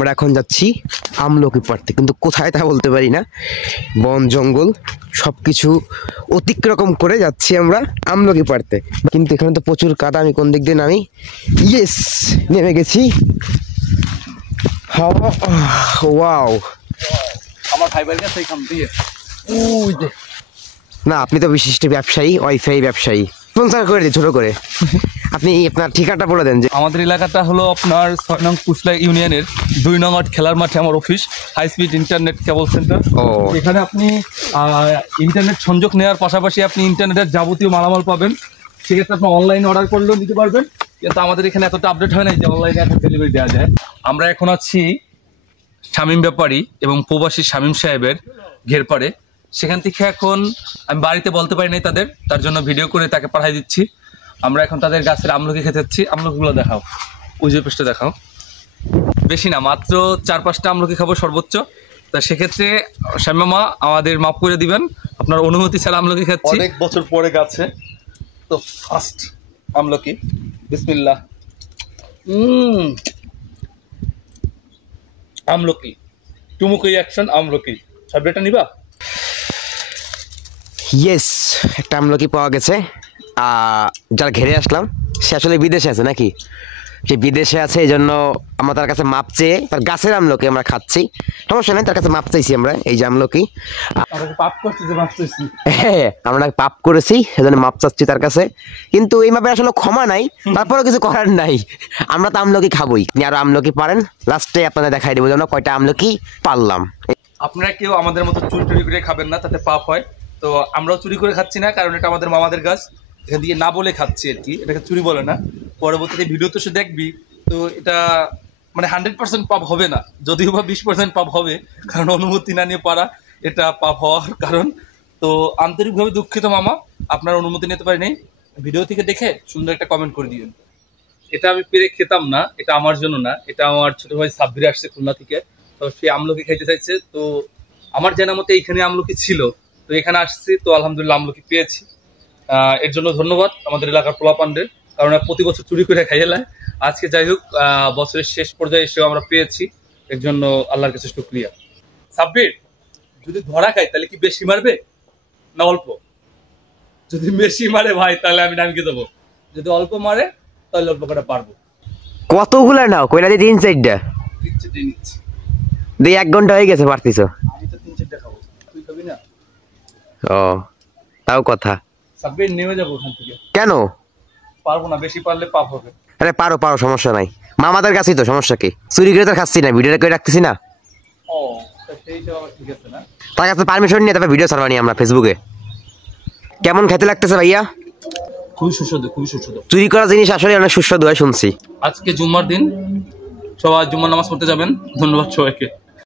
আমরা এখন যাচ্ছি আমলকি পাড়তে, কিন্তু কোথায় তা বলতে পারি না। বন জঙ্গল সবকিছু অতিক্রম করে যাচ্ছি আমরা আমলকি পাড়তে, কিন্তু এখানে তো প্রচুর কাদা। আমি কোন দিক দিয়ে নামি? ইয়েস, নেমে গেছি। ওয়াও, আমার ফাইবার গ্যাস এইখান দিয়ে। না, আপনি তো বিশিষ্ট ব্যবসায়ী, ওয়াইফাই ব্যবসায়ী। স্পন্সর করে দিই ছোট করে। আপনি আপনার ঠিকানাটা বলে দেন। যে আমাদের এলাকাটা হলো আপনার 6 নং কুশলা ইউনিয়নের 2 নং খেলার মাঠে আমার অফিস, হাই স্পিড ইন্টারনেট কেবল সেন্টার। এখানে আপনি ইন্টারনেট সংযোগ নেওয়ার পাশাপাশি আপনি ইন্টারনেটের যাবতীয় মালামাল পাবেন। সেক্ষেত্রে আপনি অনলাইনে অর্ডার করলেও নিতে পারবেন, কিন্তু আমাদের এখানে এতটা আপডেট হয় না যে অনলাইনে এখন ডেলিভারি দেওয়া যায়। আমরা এখন আছি শামীম ব্যাপারী এবং প্রবাসী শামীম সাহেবের ঘেরপাড়ে। সেখান থেকে এখন আমি বাড়িতে বলতে পারি নাই তাদের, তার জন্য ভিডিও করে তাকে পাঠিয়ে দিচ্ছি। আমরা এখন তাদের গাছের আমলকি খেতে যাচ্ছি। আমলকিগুলো দেখাও, ওই যে পেস্টটা দেখাও। বেশি না, মাত্র 4-5টা আমলকি খাবো সর্বোচ্চ। তা সেক্ষেত্রে শামিমা আমাদের মাফ করে দিবেন, আপনার অনুমতি ছাড়া আমলকি খাচ্ছি। অনেক বছর পরে গাছে তো ফার্স্ট আমলকি। বিসমিল্লাহ। আমলকি টুমুক রিঅ্যাকশন আমলকি। সাবজেক্টটা নিবা? ইয়েস, একটা আমলকি পাওয়া গেছে। যারা ঘেরে আসলাম সে আসলে বিদেশে আছে নাকি? সে বিদেশে আছে, এই জন্য আমরা তার কাছে মাপ চেয়ে তার গাছের আমলকি আমরা খাচ্ছি। সমস্যা নেই, তার কাছে মাপ চাইছি আমরা। এই যে আমলকি হ্যাঁ, আমরা পাপ করেছি, সেজন্য মাপ চাচ্ছি তার কাছে। কিন্তু এই মাপে আসলে ক্ষমা নাই, তারপরেও কিছু করার নাই। আমরা তো আমলকি খাবোই। আরো আমলকি পারেন, লাস্টে আপনাদের দেখাই দেবো যে আমরা কয়টা আমলকি পারলাম। আপনারা কেউ আমাদের মতো চুরি করে খাবেন না, তাতে পাপ হয়। তো আমরাও চুরি করে খাচ্ছি না, কারণ এটা আমাদের মামাদের গাছ। এখান দিয়ে না বলে খাচ্ছি আর কি, এটাকে চুরি বলে না। পরবর্তীতে ভিডিও তো সে দেখবি, তো এটা মানে 100% পাপ হবে না, যদিও বা 20% পাপ হবে, কারণ অনুমতি না নিয়ে পারা এটা পাপ হওয়ার কারণ। তো আন্তরিকভাবে দুঃখিত মামা, আপনার অনুমতি নিতে পারি নাই। ভিডিও থেকে দেখে সুন্দর একটা কমেন্ট করে দিবেন। এটা আমি পেরে খেতাম না, এটা আমার জন্য না, এটা আমার ছোট ভাই সাব্বির আসছে খুলনা থেকে, তো সে আমলকি খাইতে চাইছে। তো আমার জানা মতে এইখানে আমলকি ছিল, তো এখানে আসছি, তো আলহামদুলিল্লাহ আমলকি পেয়েছি। এর জন্য ধন্যবাদ আমাদের এলাকার পোলাপানদের, কারণ প্রতি বছর চুরি করে খাইয়ে এলায়। আজকে যাই হোক, বছরের শেষ পর্যায়ে এসেও আমরা পেয়েছি, এর জন্য আল্লাহর কাছে শুকরিয়া। সাব্বির, যদি ধরা খাই তাহলে কি বেশি মারবে না অল্প? যদি বেশি মারে ভাই তাহলে আমি নামকে যাবো, যদি অল্প মারে তাহলে অল্প করে পারবো। কতগুলা নাও? কইলা দিয়ে 3-4টা নিচ্ছি। 1 ঘন্টা হয়ে গেছে পারতিস। আমি তো 3-4টা খাবো, তুই খাবি না? ও, তাও কথা। সাব্বির নেমে যাবো ওখান থেকে। কেন? পারবো না, বেশি পারলে পাপ হবে। আরে পারো, সমস্যা নাই। মামাদের কাছেই তো, সমস্যা কি? চুরি করে তো খাচ্ছি না, ভিডিওটা করে রাখতেছি না। ও, সেই হিসাবে ঠিক আছে না? তার কাছে পারমিশন নিয়ে তারপর ভিডিও ছাড়বানি আমরা ফেসবুকে। কেমন খেতে লাগতেছে ভাইয়া? খুবই সুস্বাদু, খুবই সুস্বাদু। চুরি করা জিনিস আসলে অনেক সুস্বাদু হয় শুনছি। আজকে জুম্মার দিন, সবাই জুম্মার নামাজ পড়তে যাবেন। ধন্যবাদ সবাইকে।